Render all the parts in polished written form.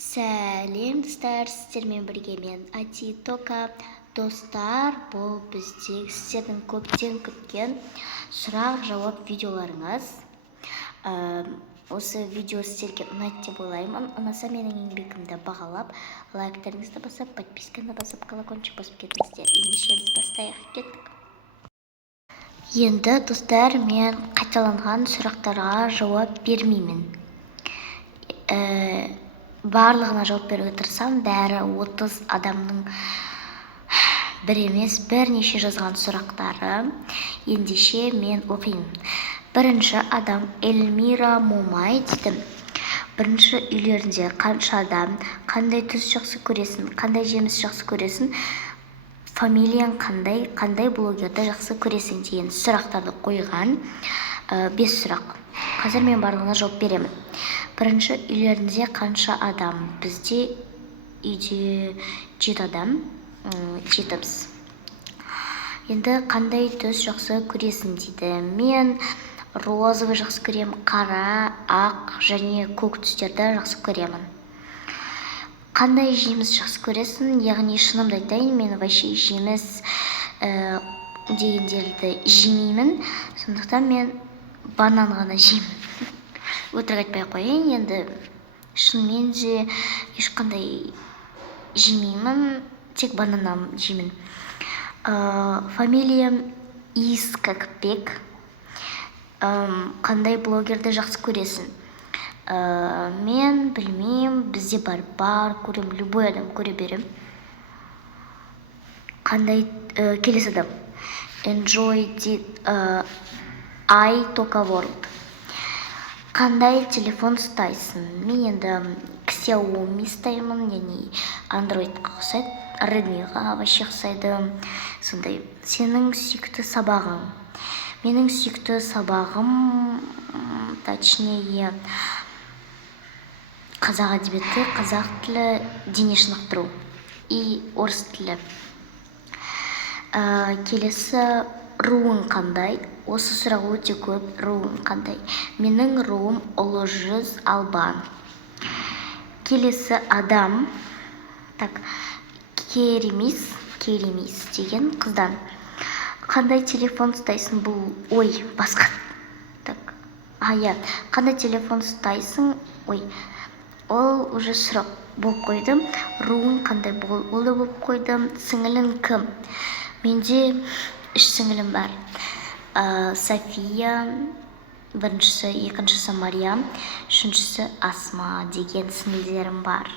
Сәлем достар, сіздермен бірге мен Атитока. Достар, бұл бізде сіздердің көптен күткен сұрақ-жауап видеоларыңыз. Осы видео сіздерге ұнайды деп ойлаймын. Ұнаса менің еңбегімді бағалап, лайктарыңызды басып, подписканы басып, колокольчик басып кетіңіздер. Ендеше біз бастайық, кеттік. Енді достар, мен қайталанған сұрақтарға жауап бермеймін. Барлығына жауап беруге тырысам, бәрі 30 адамның бір емес бірнеше жазған сұрақтары. Ендеше мен оқимын. Бірінші адам Эльмира Момай дейді. Бірінші үйлерінде қанша адам, қандай түс жақсы көресің, қандай жеміс жақсы көресің, фамилияң қандай блогерді жақсы көресің деген сұрақтарды қойған. 5 сұрақ. Қазір мен барлығына жауап беремін. Бірінші үйлерінде қанша адам? Бізде үйде 7 адам, 7-міз. Енді қандай түс жақсы көресің дейді. Мен розовый жақсы көрем, қара, ақ және көк түстерді жақсы көремін. Қандай жеміс жақсы көресің? Яғни шынымды айтайын, мен вообще жеміс дегендерді жемеймін. Сондықтан мен банан ғана жеймін. Өтірік айтпай қояйын, енді шынымен де ешқандай жемеймін, тек банан жеймін. Фамилиям Искакбек. Қандай блогерді жақсы көресің? Мен білмеймін, бізде бар көрем, любой адам көре берем. Қандай келесі адам? Enjoy I Toka World. Қандай телефон ұстайсың? Мен енді Xiaomi ұстаймын, яғни Androidқа ұқсайды, Redmiға вообще ұқсайды. Сондай. Сенің сүйікті сабағың? Менің сүйікті сабағым, точнее, қазақ әдебиеті, қазақ тілі, дене шынықтыру и орыс тілі. Келесі руың қандай? Осы сұрақ өте көп. Руың қандай? Менің руым ұлы жүз албан. Келесі адам, Керемис деген қыздан. Қандай телефон ұстайсың? Бұл басқа. Қандай телефон ұстайсың? Ол уже сұрақ болып қойдым. Руың қандай? Ол да болып қойдым. Сіңілің кім? Менде 3 сіңілім бар. София, біріншісі, екіншісі Мариям, үшіншісі Асма деген сіңілдерім бар.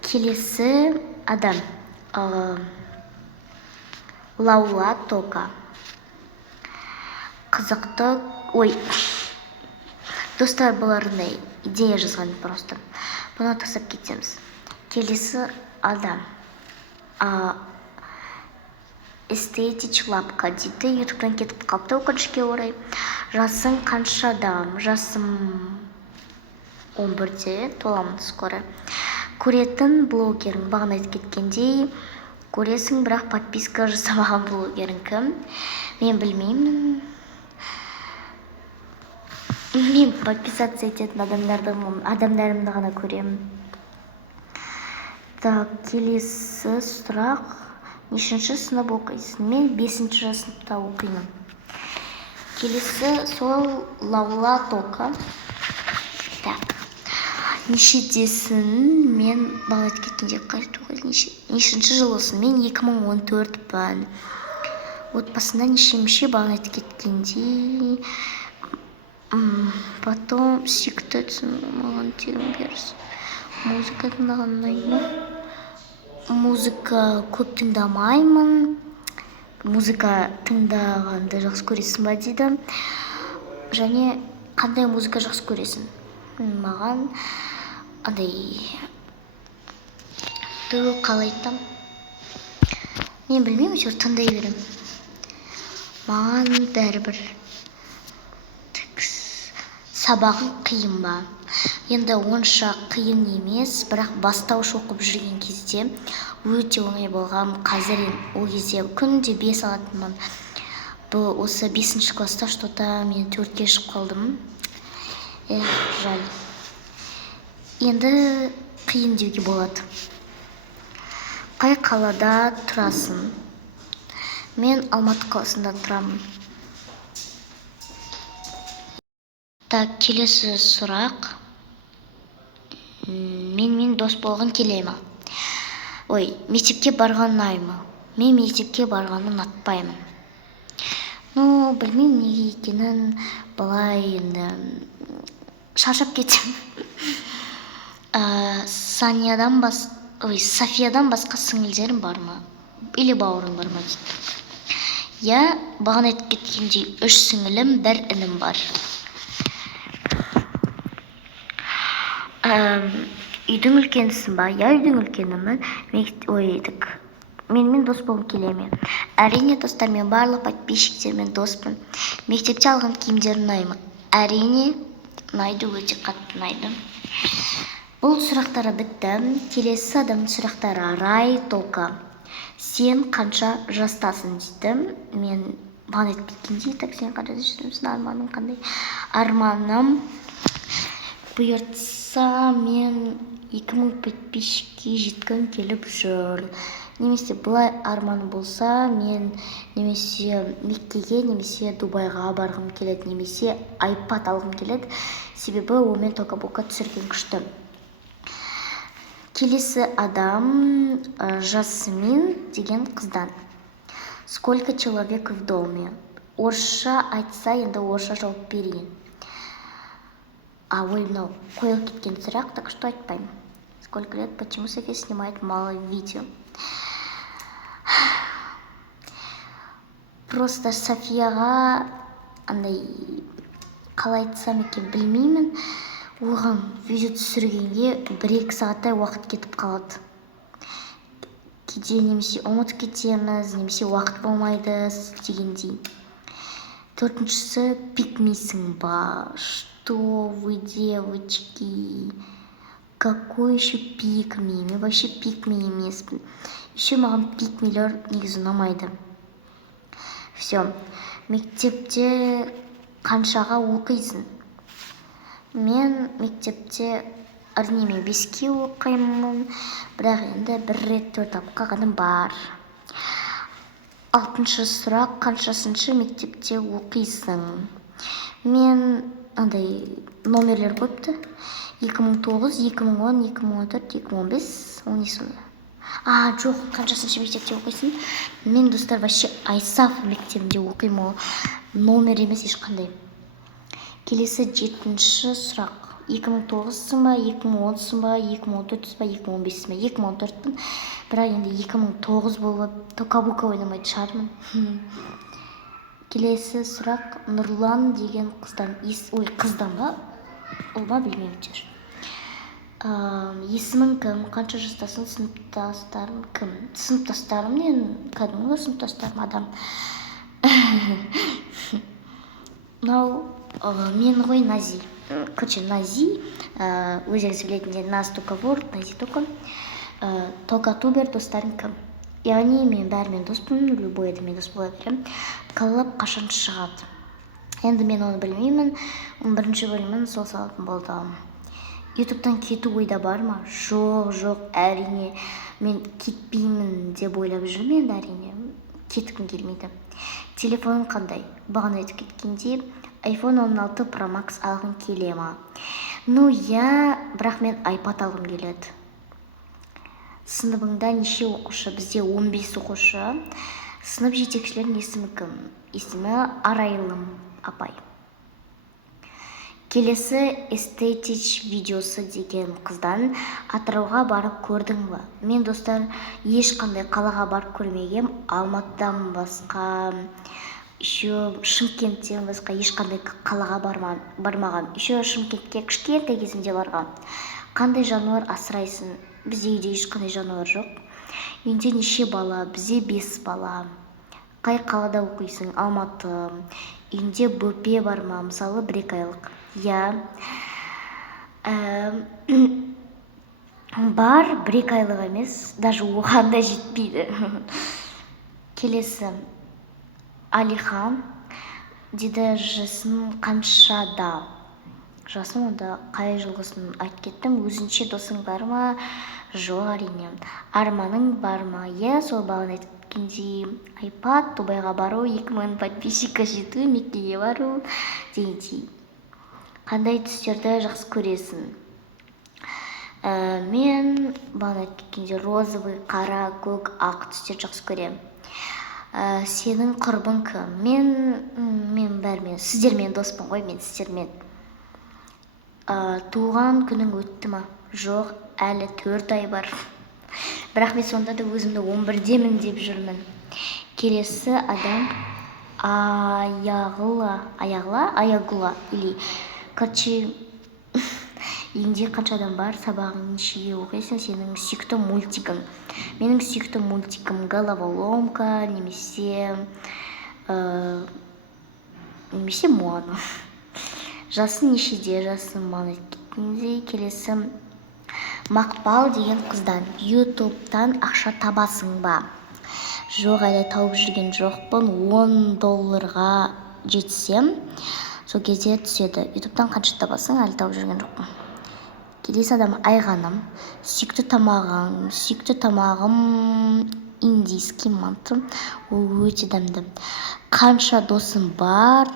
Келесі адам Лаула Тока. Қызықты, достар, бұларындай идея жазған просто. Бұны тасып кетеміз. Келесі адам Эстетич Лапка дейді. Ютубтан кетіп қалыпты өкінішке орай. Жасың қаншада? Жасым 11-де, толамын скоро. Көретін блогерің? Бағана айтып кеткендей, көресің, бірақ подписка жасамаған блогерің кім? Мен білмеймін. Мен подписация ететін адамдарымды ғана көремін. Келесі сұрақ. Нешінші сынып оқисың? Мен 5-ші сыныпта оқимын. Келесі сол Лаула Тока. Нешедесің? Мен бағана айтып кеткенде нешінші жылысың? Мен 2014-пін. Отбасында неше бағана айтып кеткенде. Потом сүйікті маған тегін берсін. Музыка тыңдағаннан. Музыка көп тыңдамаймын. Музыка тыңдағанды жақсы көресің ба дейді. Және қандай музыка жақсы көресің? Маған қалай айтам? Мен білмеймін, әйтеуір тыңдай берем. Маған бәрібір. Сабағың қиын ба? Енді онша қиын емес, бірақ бастауыш оқып жүрген кезде өте оңай болған. Қазір ол кезде күнде 5 алатынмын. Бұл осы 5-ші класста что-то мен 4-ке шығып қалдым. Жаль. Енді қиын деуге болады. Қай қалада тұрасың? Мен Алматы қаласында тұрамын. Так, келесі сұрақ. Мен дос болғың келе ме? Ой, мектепке барған ұнайды ма? Мен мектепке барғанды ұнатпаймын. Білмеймін неге екенін, былай енді шаршап кеттім. Софиядан басқа сіңілдерің бар ма? Или бауырың бар ма дейді. Я бағана айтып кеткендей 3 сіңілім, 1 інім бар. Үйдің үлкенісің ба? Я үйдің үлкенімін. Менімен дос болғың келе ме? Әрине, достармен, барлық подписчиктермен доспын. Мектепте алған киімдер ұнайды ма? Әрине, ұнайды, өте қатты ұнайды. Бұл сұрақтары бітті. Келесі адамның сұрақтары. Рай Толка. Сен қанша жастасың дейді. Мен бағана айтып кеткендей, так сен қанша жастасың? Арманым қандай? Арманым бұйыртса мен 2000 подписчикке жеткім келіп жүр. Немесе бұлай арманы болса, мен немесе Меккеге, немесе Дубайға барғым келеді, немесе iPad алғым келеді. Себебі омен тока-бока түсірген күшті. Келесі адам Жасмин деген қыздан. Сколько человек в доме? Орысша айтса, енді орысша жауап берейін. Мынау қойылып кеткен сұрақ, так что айтпаймын. Сколько лет, почему София снимает мало видео? Просто Софияға қалай айтсам екен білмеймін. Оған видео түсіргенге 1-2 сағаттай уақыт кетіп қалады. Кейде немесе ұмытып кетеміз, немесе уақыт болмайды дегендей. 4-шісі пикмейсің ба? Что вы, девочки? Какой еще пикми? Мен вообще пикми емеспін. Еще маған пикмилер негізі ұнамайды. Все. Мектепте қаншаға оқисың? Мен мектепте әрине 5-ке оқимын, бірақ енді 1 рет 4 алып қалғаным бар. 6-шы сұрақ, қаншасыншы мектепте оқисың? Мен номерлер көпті. 2009, 2010, 2014, 2015, 10 жоқ, қаншасыншы мектепте оқисың? Мен достар вообще Айсаф мектебінде оқимын, номер емес ешқандай. Келесі 7-ші сұрақ. 2009-сың ба, 2010-сың ба, 2014-сің ба, 2015-сің ба? 2014-пін, бірақ енді 2009 болып, тока-бока ойнамайды шығармын. Келесі сұрақ. Нұрлан деген қыздан. Қыздан ба? Ол ба білмеймін тер. Есімің кім? Қанша жастасың? Сыныптастарым кім? Сыныптастарым мен кәдімгі сыныптастарым адам. Мен ғой Нази. Нази, өзіңіз білетіндей, Наз тока-вор, Нази тока. Тока-тубер достарым кім? Яғни мен бәрімен доспын, любой адаммен дос бола берем. Қалап қашан шығады? Енді мен оны білмеймін. 11-ші бөлімін сол салатын болды. Ютубтан кету ойда бар ма? Жоқ, әрине. Мен кетпеймін деп ойлап жүрмін, енді әрине. Кеткім келмейді. Телефоның қандай? Бағана айтып кеткенде iPhone 16 Pro Max алғым келе ма? Бірақ мен iPad алғым келеді. Сыныбыңда неше оқушы? Бізде 15 оқушы. Сынып жетекшілердің есімі кім? Есімі Арайлым апай. Келесі эстетич видеосы деген қыздан. Атырауға барып көрдің ба? Мен достар ешқандай қалаға барып көрмегем. Алматыдан басқа, Шымкенттен басқа ешқандай қалаға бармаған. Шымкентке кішкентай кезімде барған. Қандай жануар асырайсың? Бізде үйде ешқандай жануар жоқ. Үйінде неше бала? Бізде 5 бала. Қай қалада оқисың? Алматы. Үйінде бөпе бар ма? Мысалы 1-2 айлық. Бар, 1-2 айлық емес, даже оған да жетпейді. Келесі. Алихан дейді, жасың қаншада? жасым онда қай жылғысын айтып кеттім. Өзінше досың бар ма? Жоқ, әрине. Арманың бар ма? Иә, сол бағана айтып кеткендей, iPad, Дубайға бару, 2000 подписчикқа жету, Меккеге бару дегендей. Қандай түстерді жақсы көресің? Мен бағана айтып кеткендей, розовый, қара, көк, ақ түстерді жақсы көремін. Сенің құрбың кім? Мен бәрімен, сіздермен доспын ғой, мен сіздермен. Туған күнің өтті ма? Жоқ, әлі 4 ай бар. Бірақ мен сонда да өзімді 11-демін деп жүрмін. Келесі адам Аягула или короче, үйіңде қанша адам бар, сабағың нешеге оқисың, сенің сүйікті мультигің? Менің сүйікті мультигім Головоломка немесе Моана. Жасың нешеде? Жасың маған кеткендей. Келесі Мақпал деген қыздан ютубтан ақша табасың ба? Жоқ, әлі тауып жүрген жоқпын. $10 жетсем, сол кезде түседі. Ютубтан қанша табасың? Әлі тауып жүрген жоқпын. Келесі адам Айғаным. Сүйікті тамағым индийский манты. Ол өте дәмді. Қанша досым бар?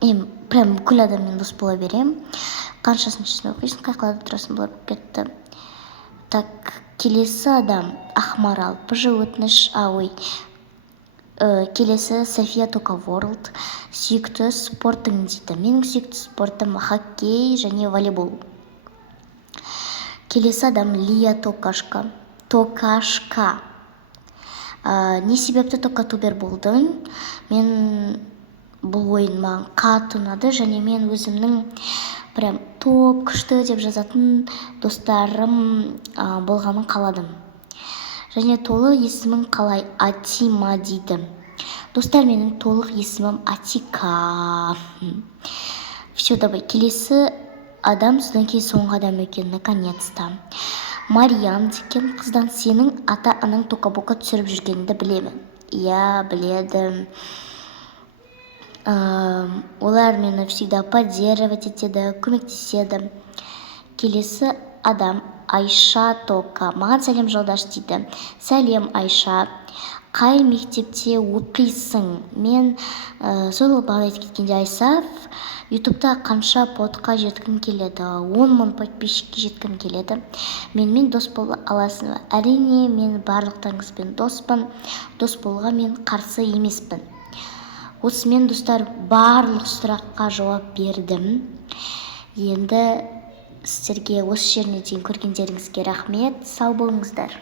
Прям бүкіл адаммен дос бола берем. Қаншасыншысын оқисың, қай қалада тұрасың, бұлар кетті. Так, келесі адам Ақмарал. Өтініш, келесі София Тока Ворлд. Сүйікті спортың дейді. Менің сүйікті спортым хоккей және волейбол. Келесі адам Лия Токашка. Не себепті токатубер болдың? Мен бұл ойын маған қатты ұнады және мен өзімнің прям топ күшті деп жазатын достарым болғанын қаладым. Және толық есімім қалай? Атима дейді. Достар, менің толық есімім Атика. Все, давай. Келесі адам, содан кейін соңғы адам екен, наконец-то. Мариям деген қыздан сенің ата-анаң тока-бока түсіріп жүргеніңді білемін. Я біледім. Олар мені всегда поддерживать етеді, көмектеседі. Келесі адам Айша Тока. Маған сәлем жолдаш дейді. Сәлем, Айша. Қай мектепте оқисың? Мен сол бағана айтып кеткенде Айсаф, ютубта қанша подқа жеткім келеді? 10.000 подписчикке жеткім келеді. Менімен дос бола аласың ба? Әрине, мен барлықтарыңызбен доспын. Дос болуға мен қарсы емеспін. Осымен, достар, барлық сұраққа жауап бердім. Енді сіздерге осы жеріне дейін көргендеріңізге рахмет. Сау болыңыздар.